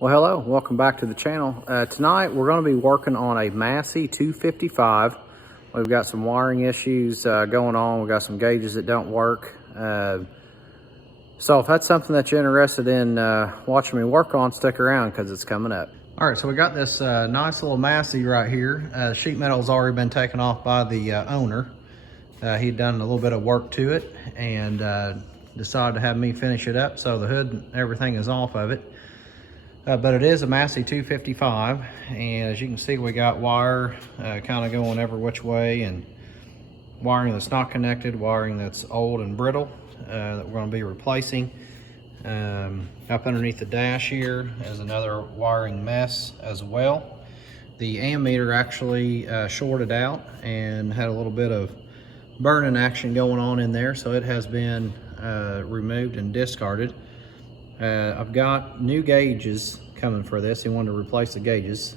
Well, hello, welcome back to the channel. Tonight we're going to be working on a Massey 255. We've got some wiring issues going on. We've got some gauges that don't work. So if that's something that you're interested in watching me work on, stick around because it's coming up. All right, so we got this nice little Massey right here. Sheet metal's already been taken off by the owner. He'd done a little bit of work to it and decided to have me finish it up. So the hood and everything is off of it. But it is a Massey 255, and as you can see, we got wire kind of going every which way, and wiring that's not connected, wiring that's old and brittle that we're going to be replacing. Up underneath the dash here is another wiring mess as well. The ammeter actually shorted out and had a little bit of burning action going on in there, so it has been removed and discarded. I've got new gauges coming for this. He wanted to replace the gauges.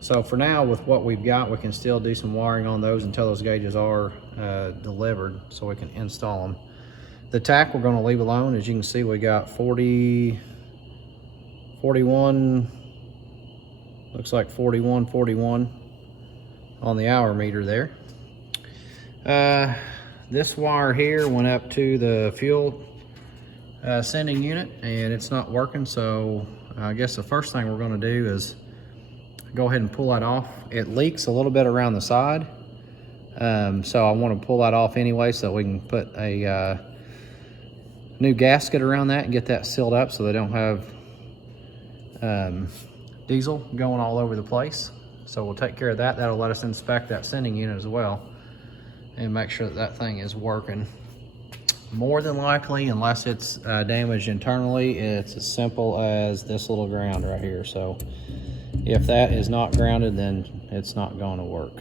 So for now, with what we've got, we can still do some wiring on those until those gauges are delivered so we can install them. The tack we're going to leave alone. As you can see, we got 41, looks like 41 on the hour meter there. This wire here went up to the fuel sending unit and it's not working, so I guess the first thing we're going to do is go ahead and pull that off. It leaks a little bit around the side, so I want to pull that off anyway so we can put a new gasket around that and get that sealed up so they don't have diesel going all over the place. So we'll take care of that. That'll let us inspect that sending unit as well and make sure that that thing is working. More than likely, unless it's damaged internally, it's as simple as this little ground right here. So if that is not grounded, then it's not going to work.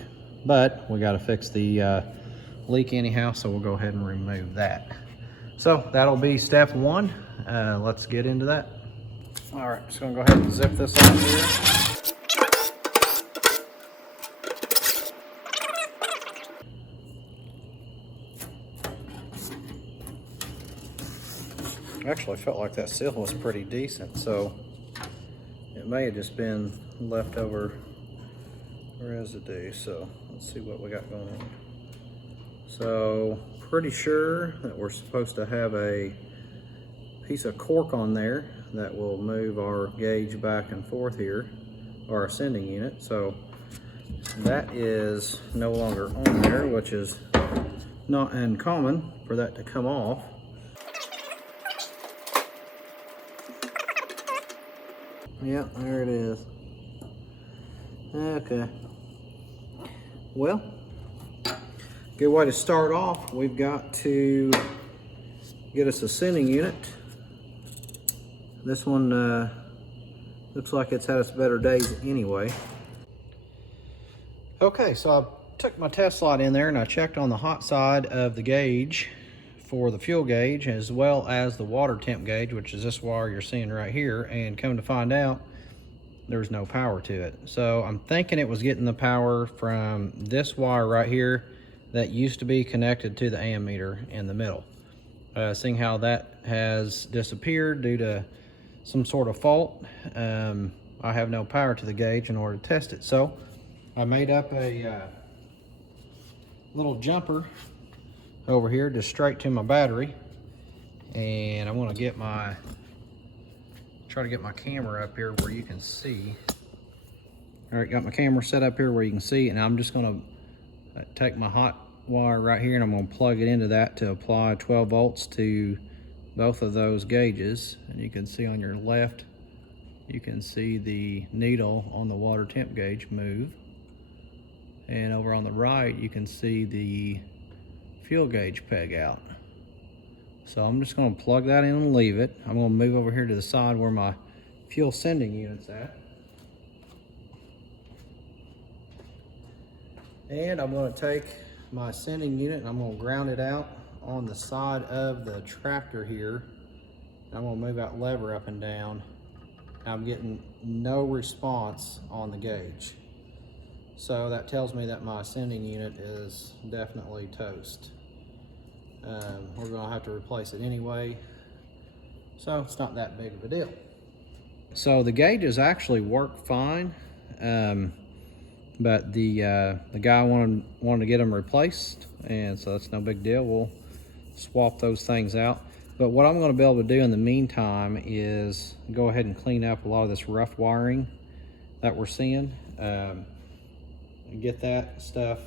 But we got to fix the leak anyhow, so we'll go ahead and remove that. So that'll be step one. Let's get into that. All right, just gonna go ahead and zip this off here. Actually felt like that seal was pretty decent, so it may have just been leftover residue. So let's see what we got going on. So pretty sure that we're supposed to have a piece of cork on there that will move our gauge back and forth here, or our sending unit. So that is no longer on there, which is not uncommon for that to come off. Yeah, there it is. Okay. Well, good way to start off. We've got to get us a sending unit. This one looks like it's had its better days anyway. Okay, so I took my test slide in there and I checked on the hot side of the gauge for the fuel gauge as well as the water temp gauge, which is this wire you're seeing right here, and come to find out there's no power to it. So I'm thinking it was getting the power from this wire right here that used to be connected to the ammeter in the middle. Seeing how that has disappeared due to some sort of fault, I have no power to the gauge in order to test it. So I made up a little jumper over here just straight to my battery, and I want to try to get my camera up here where you can see. All right, got my camera set up here where you can see, and I'm just going to take my hot wire right here and I'm going to plug it into that to apply 12 volts to both of those gauges. And you can see on your left, you can see the needle on the water temp gauge move, and over on the right you can see the fuel gauge peg out. So I'm just going to plug that in and leave it. I'm going to move over here to the side where my fuel sending unit's at. And I'm going to take my sending unit and I'm going to ground it out on the side of the tractor here. I'm going to move that lever up and down. I'm getting no response on the gauge. So that tells me that my sending unit is definitely toast. We're going to have to replace it anyway, so it's not that big of a deal. So the gauges actually work fine, but the guy wanted to get them replaced, and so that's no big deal. We'll swap those things out. But what I'm going to be able to do in the meantime is go ahead and clean up a lot of this rough wiring that we're seeing. Get that stuff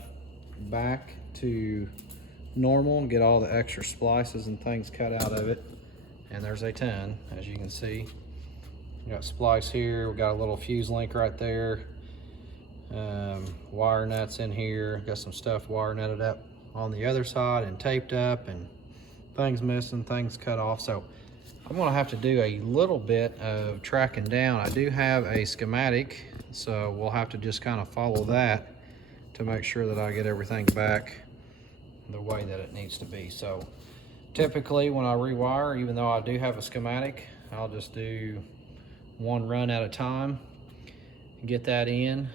back to normal, get all the extra splices and things cut out of it. And there's a ton, as you can see. We got splice here, we got a little fuse link right there. Wire nuts in here, got some stuff wire nutted up on the other side and taped up, and things missing, things cut off. So I'm gonna have to do a little bit of tracking down. I do have a schematic, so we'll have to just kind of follow that to make sure that I get everything back the way that it needs to be. So typically when I rewire, even though I do have a schematic, I'll just do one run at a time, get that in,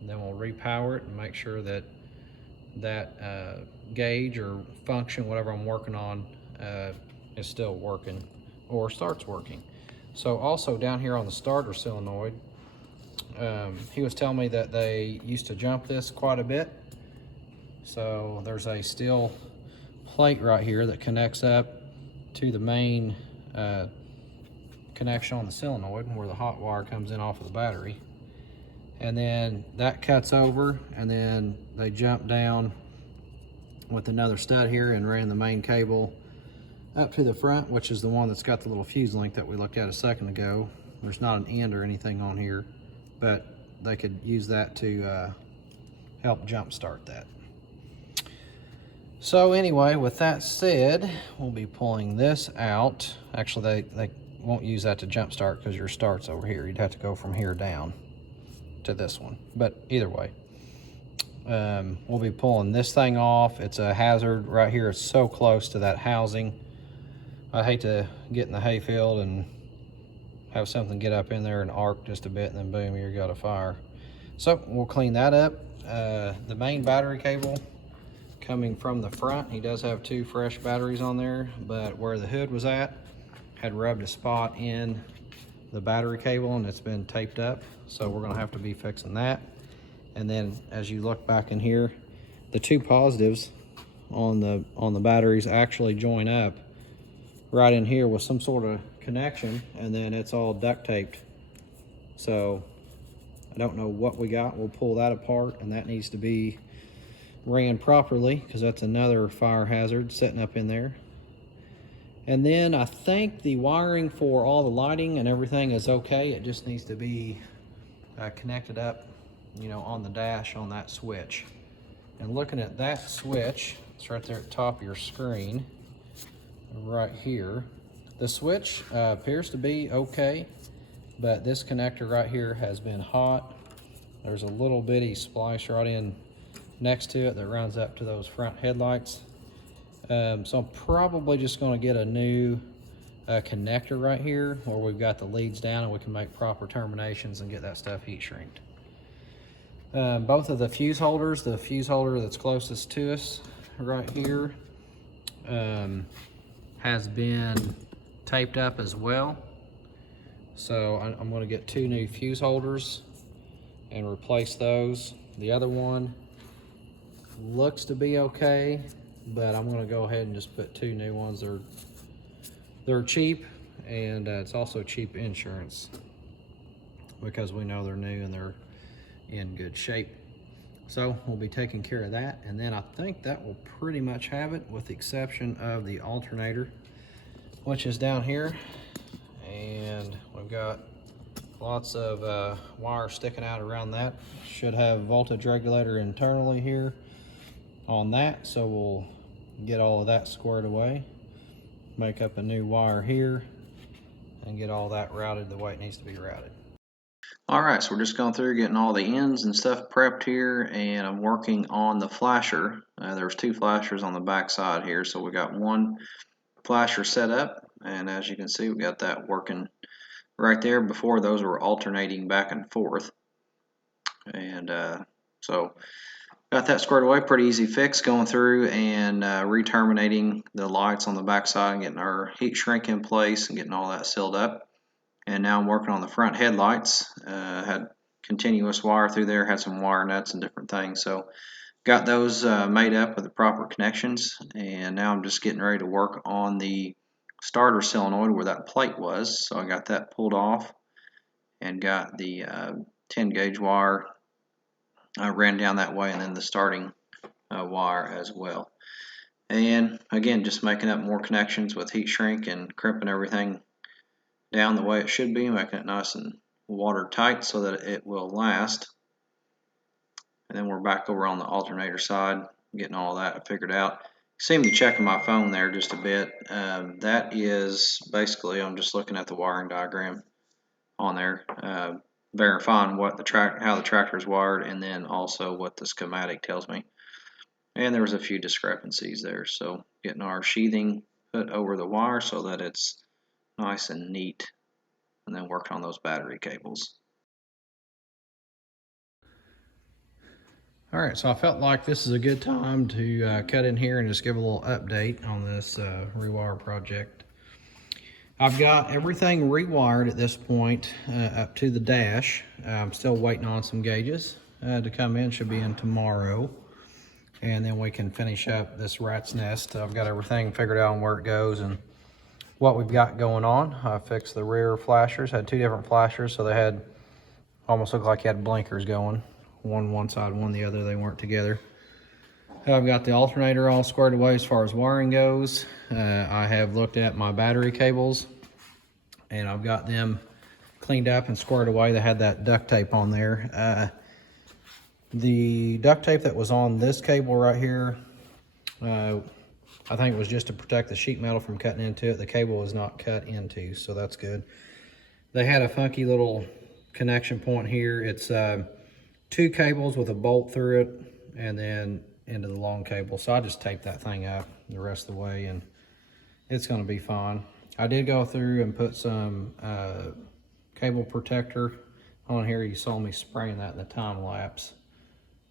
and then we'll repower it and make sure that gauge or function, whatever I'm working on, is still working or starts working. So also down here on the starter solenoid, he was telling me that they used to jump this quite a bit. So there's a steel plate right here that connects up to the main connection on the solenoid where the hot wire comes in off of the battery. And then that cuts over, and then they jump down with another stud here and ran the main cable up to the front, which is the one that's got the little fuse link that we looked at a second ago. There's not an end or anything on here, but they could use that to help jump start that. So anyway, with that said, we'll be pulling this out. Actually, they won't use that to jump start because your start's over here. You'd have to go from here down to this one, but either way, we'll be pulling this thing off. It's a hazard right here. It's so close to that housing. I hate to get in the hayfield and have something get up in there and arc just a bit, and then boom, you got a fire. So we'll clean that up. The main battery cable coming from the front, he does have 2 fresh batteries on there, but where the hood was at had rubbed a spot in the battery cable and it's been taped up, so we're gonna have to be fixing that. And then as you look back in here, the 2 positives on the batteries actually join up right in here with some sort of connection, and then it's all duct taped. So I don't know what we got. We'll pull that apart, and that needs to be ran properly because that's another fire hazard setting up in there. And then I think the wiring for all the lighting and everything is okay. It just needs to be connected up, you know, on the dash on that switch. And looking at that switch, it's right there at the top of your screen, right here. The switch appears to be okay, but this connector right here has been hot. There's a little bitty splice right in next to it that runs up to those front headlights. So I'm probably just going to get a new connector right here where we've got the leads down and we can make proper terminations and get that stuff heat shrinked. Both of the fuse holders, the fuse holder that's closest to us right here has been taped up as well. So I'm going to get 2 new fuse holders and replace those. The other one looks to be okay, but I'm going to go ahead and just put 2 new ones. They're cheap, and it's also cheap insurance because we know they're new and they're in good shape. So we'll be taking care of that, and then I think that will pretty much have it, with the exception of the alternator, which is down here, and we've got lots of wire sticking out around that. Should have voltage regulator internally here on that, so we'll get all of that squared away, make up a new wire here, and get all that routed the way it needs to be routed. Alright, so we're just going through getting all the ends and stuff prepped here, and I'm working on the flasher. There's 2 flashers on the back side here, so we got 1 flasher set up, and as you can see, we got that working right there. Before, those were alternating back and forth, and so got that squared away. Pretty easy fix, going through and re-terminating the lights on the back side and getting our heat shrink in place and getting all that sealed up. And now I'm working on the front headlights. Had continuous wire through there, had some wire nuts and different things. So got those made up with the proper connections, and now I'm just getting ready to work on the starter solenoid where that plate was. So I got that pulled off and got the 10 gauge wire ran down that way, and then the starting wire as well. And again, just making up more connections with heat shrink and crimping everything down the way it should be, making it nice and watertight so that it will last. And then we're back over on the alternator side, getting all that figured out. See me checking my phone there just a bit. That is basically, I'm just looking at the wiring diagram on there, verifying what how the tractor is wired, and then also what the schematic tells me. And there was a few discrepancies there, so getting our sheathing put over the wire so that it's nice and neat, and then working on those battery cables. All right, so I felt like this is a good time to cut in here and just give a little update on this Rewire project. I've got everything rewired at this point up to the dash. I'm still waiting on some gauges to come in, should be in tomorrow. And then we can finish up this rat's nest. I've got everything figured out on where it goes and what we've got going on. I fixed the rear flashers, had two different flashers, so they had almost looked like you had blinkers going. One side, one the other, they weren't together. I've got the alternator all squared away as far as wiring goes. I have looked at my battery cables and I've got them cleaned up and squared away. They had that duct tape on there. The duct tape that was on this cable right here, I think it was just to protect the sheet metal from cutting into it. The cable was not cut into, so that's good. They had a funky little connection point here. It's two cables with a bolt through it and then into the long cable. So I just taped that thing up the rest of the way and it's gonna be fine. I did go through and put some cable protector on here. You saw me spraying that in the time lapse.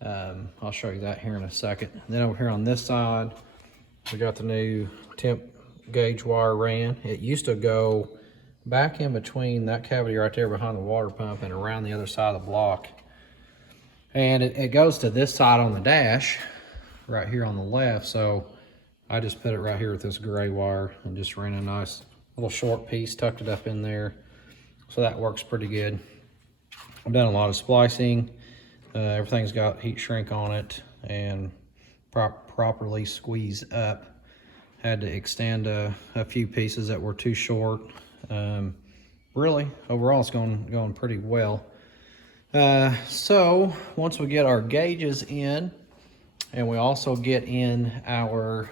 I'll show you that here in a second. And then over here on this side, we got the new temp gauge wire ran. It used to go back in between that cavity right there behind the water pump and around the other side of the block. And it goes to this side on the dash, right here on the left. So I just put it right here with this gray wire and just ran a nice little short piece, tucked it up in there. So that works pretty good. I've done a lot of splicing. Everything's got heat shrink on it and properly squeezed up. Had to extend a few pieces that were too short. Really, overall it's going pretty well. So once we get our gauges in and we also get in our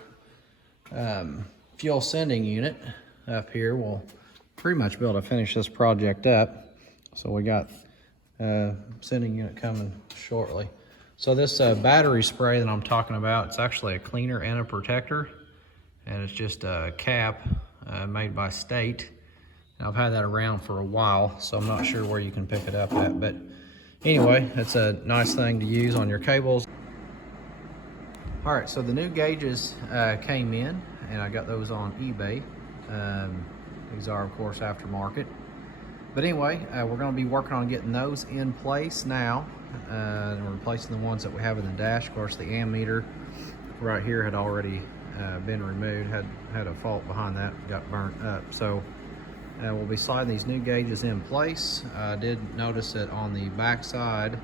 fuel sending unit up here, we'll pretty much be able to finish this project up. So we got sending unit coming shortly. So this battery spray that I'm talking about, it's actually a cleaner and a protector, and it's just a cap made by State. And I've had that around for a while, so I'm not sure where you can pick it up at, but anyway, it's a nice thing to use on your cables. All right, so the new gauges came in and I got those on eBay. These are of course aftermarket. But anyway, we're going to be working on getting those in place now and replacing the ones that we have in the dash. Of course, the ammeter right here had already been removed, had a fault behind that, got burnt up. So we'll be sliding these new gauges in place. I did notice that on the back side,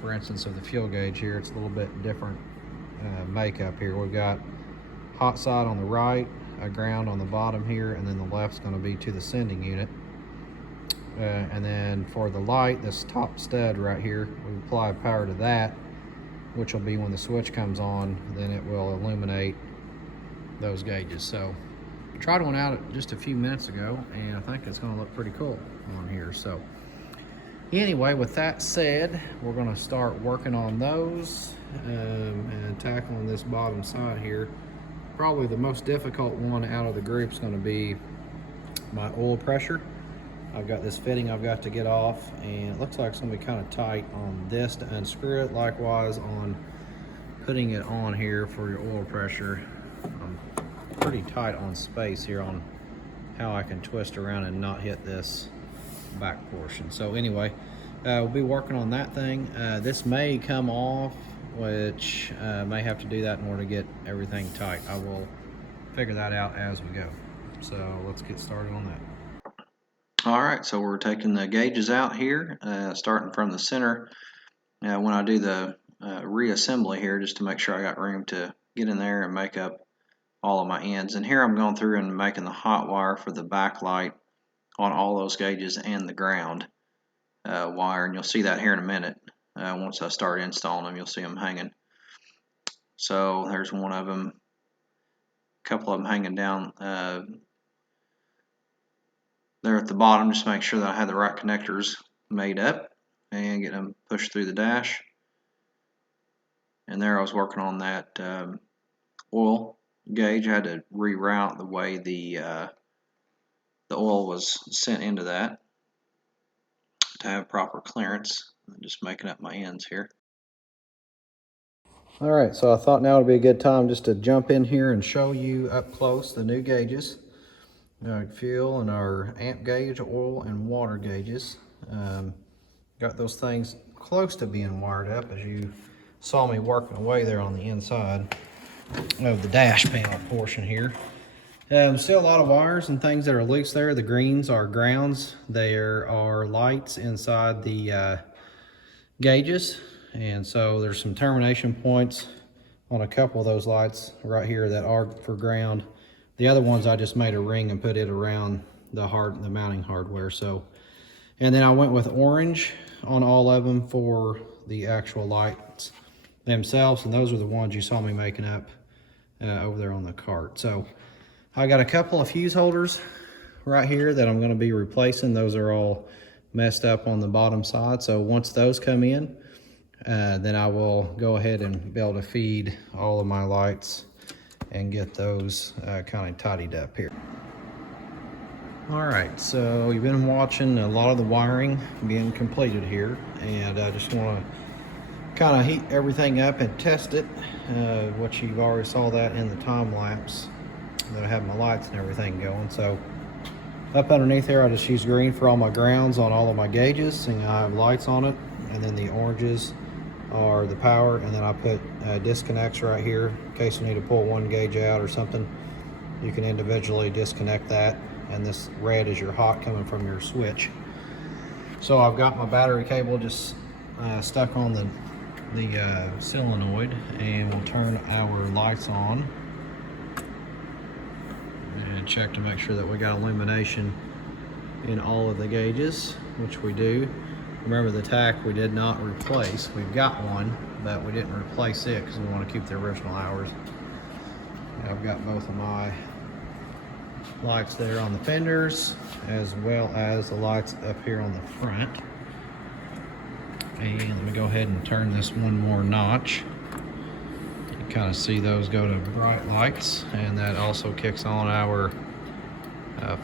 for instance, of the fuel gauge here, it's a little bit different makeup here. We've got hot side on the right, a ground on the bottom here, and then the left's going to be to the sending unit. And then for the light, this top stud right here, we apply power to that, which will be when the switch comes on, then it will illuminate those gauges. So I tried one out just a few minutes ago and I think it's going to look pretty cool on here. So anyway, with that said, we're going to start working on those and tackling this bottom side here. Probably the most difficult one out of the group is going to be my oil pressure. I've got this fitting I've got to get off, and it looks like it's going to be kind of tight on this to unscrew it. Likewise on putting it on here for your oil pressure. I'm pretty tight on space here on how I can twist around and not hit this back portion. So anyway, we'll be working on that thing. This may come off, which may have to do that in order to get everything tight. I will figure that out as we go. So let's get started on that. All right, so we're taking the gauges out here, starting from the center. When I do the reassembly here, just to make sure I got room to get in there and make up all of my ends. And here I'm going through and making the hot wire for the backlight on all those gauges and the ground wire, and you'll see that here in a minute. Once I start installing them, you'll see them hanging. So there's one of them, a couple of them hanging down there at the bottom, just to make sure that I have the right connectors made up and get them pushed through the dash. And there I was working on that oil gauge. I had to reroute the way the oil was sent into that to have proper clearance. I'm just making up my ends here. All right, so I thought now would be a good time just to jump in here and show you up close the new gauges. Fuel and our amp gauge, oil and water gauges. Got those things close to being wired up, as you saw me working away there on the inside of the dash panel portion here. Still a lot of wires and things that are loose there. The greens are grounds. There are lights inside the gauges, and so there's some termination points on a couple of those lights right here that are for ground. The other ones I just made a ring and put it around the mounting hardware. So, and then I went with orange on all of them for the actual lights themselves, and those are the ones you saw me making up over there on the cart. So I got a couple of fuse holders right here that I'm going to be replacing. Those are all messed up on the bottom side. So once those come in, then I will go ahead and be able to feed all of my lights and get those kind of tidied up here. All right, so you've been watching a lot of the wiring being completed here, and I just want to kind of heat everything up and test it, which you've already saw that in the time lapse that I have my lights and everything going. So up underneath there, I just use green for all my grounds on all of my gauges, and I have lights on it, and then the oranges are the power, and then I put disconnects right here in case you need to pull one gauge out or something. You can individually disconnect that, and this red is your hot coming from your switch. So I've got my battery cable just stuck on the solenoid, and we'll turn our lights on and check to make sure that we got illumination in all of the gauges, which we do. Remember, the tack we did not replace. We've got one, but we didn't replace it because we want to keep the original hours. I've got both of my lights there on the fenders, as well as the lights up here on the front. And let me go ahead and turn this one more notch. You kind of see those go to bright lights, and that also kicks on our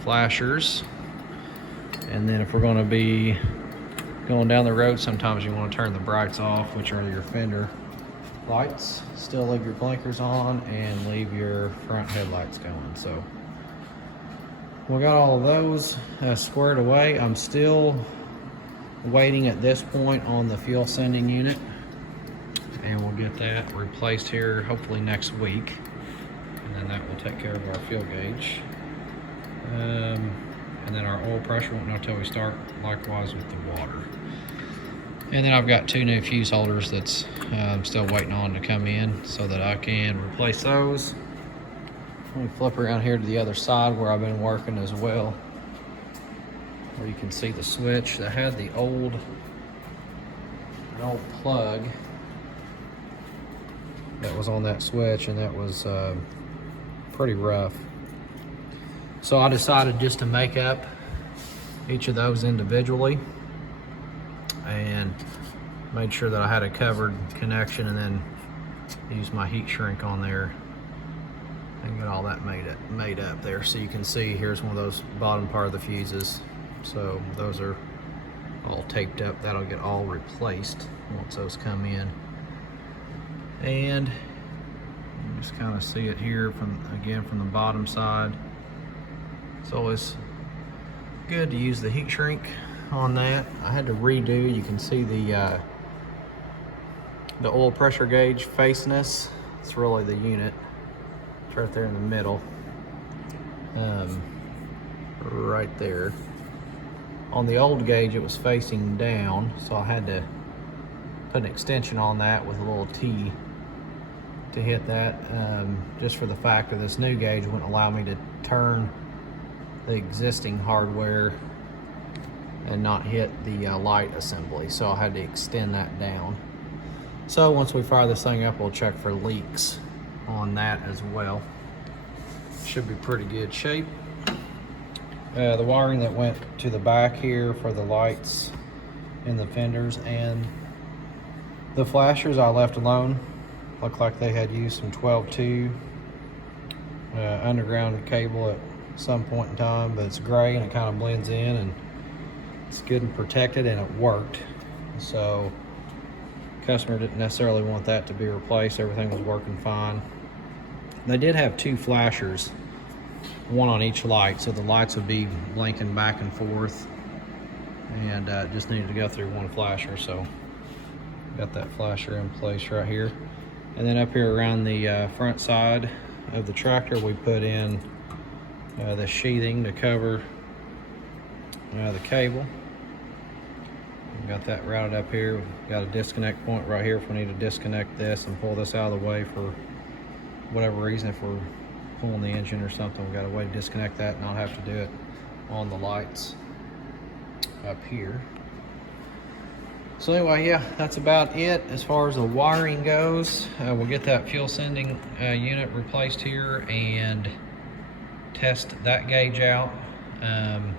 flashers. And then if we're going to be going down the road, sometimes you want to turn the brights off, which are your fender lights. Still leave your blinkers on and leave your front headlights going. So we got all of those squared away. I'm still waiting at this point on the fuel sending unit, and we'll get that replaced here hopefully next week, and then that will take care of our fuel gauge. And then our oil pressure won't know till we start, likewise with the water. And then I've got two new fuse holders that's still waiting on to come in so that I can replace those. Let me flip around here to the other side where I've been working as well, where you can see the switch that had an old plug that was on that switch, and that was pretty rough. So I decided just to make up each of those individually and made sure that I had a covered connection, and then use my heat shrink on there and get all that made up there. So you can see here's one of those bottom part of the fuses. So those are all taped up. That'll get all replaced once those come in. And you just kind of see it here from the bottom side. It's always good to use the heat shrink on that. I had to redo, you can see the oil pressure gauge facing us. It's really the unit. It's right there in the middle. Right there. On the old gauge it was facing down, so I had to put an extension on that with a little T to hit that, just for the fact that this new gauge wouldn't allow me to turn the existing hardware and not hit the light assembly, so I had to extend that down. So once we fire this thing up, we'll check for leaks on that as well. Should be pretty good shape. The wiring that went to the back here for the lights in the fenders and the flashers I left alone. Looked like they had used some 12-2 underground cable at some point in time, but it's gray and it kind of blends in and it's good and protected, and it worked. So customer didn't necessarily want that to be replaced. Everything was working fine. They did have 2 flashers, one on each light, so the lights would be blinking back and forth, and just needed to go through one flasher. So got that flasher in place right here. And then up here around the front side of the tractor, we put in the sheathing to cover the cable. We've got that routed up here. We've got a disconnect point right here if we need to disconnect this and pull this out of the way for whatever reason. If we're pulling the engine or something, we've got a way to disconnect that and not have to do it on the lights up here. So anyway, yeah, that's about it as far as the wiring goes. We'll get that fuel sending unit replaced here and test that gauge out, and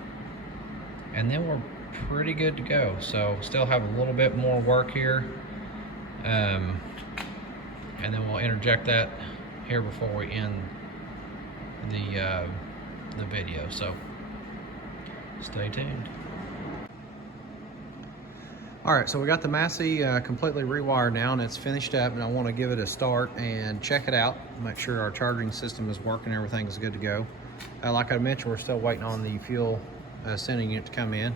then we're pretty good to go. So still have a little bit more work here, and then we'll interject that here before we end the video. So stay tuned. All right, so we got the Massey completely rewired now and it's finished up, and I want to give it a start and check it out, make sure our charging system is working, everything is good to go. Like I mentioned, we're still waiting on the fuel sending unit to come in.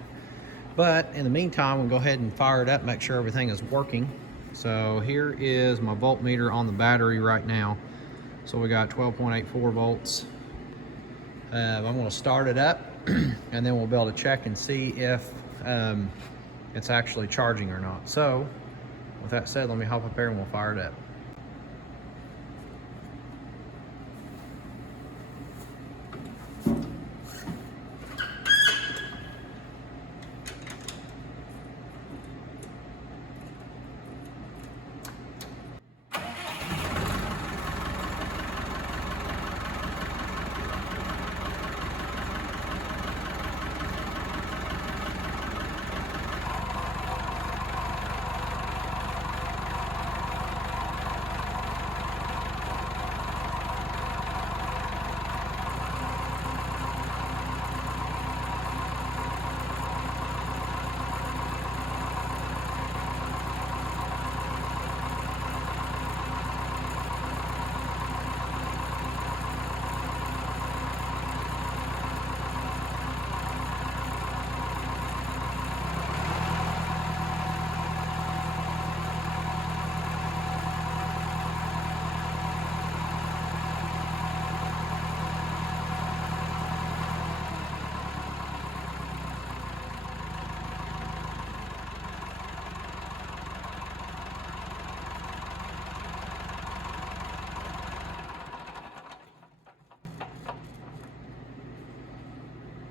But in the meantime, we'll go ahead and fire it up, make sure everything is working. So here is my voltmeter on the battery right now. So we got 12.84 volts. I'm going to start it up and then we'll be able to check and see if it's actually charging or not. So with that said, let me hop up there and we'll fire it up.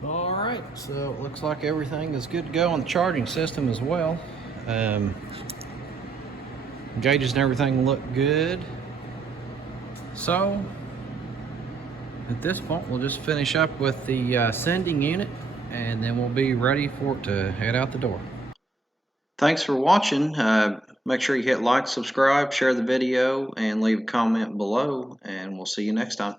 All right, so it looks like everything is good to go on the charging system as well. Gauges and everything look good. So at this point, we'll just finish up with the sending unit, and then we'll be ready for it to head out the door. Thanks for watching. Make sure you hit like, subscribe, share the video, and leave a comment below, and we'll see you next time.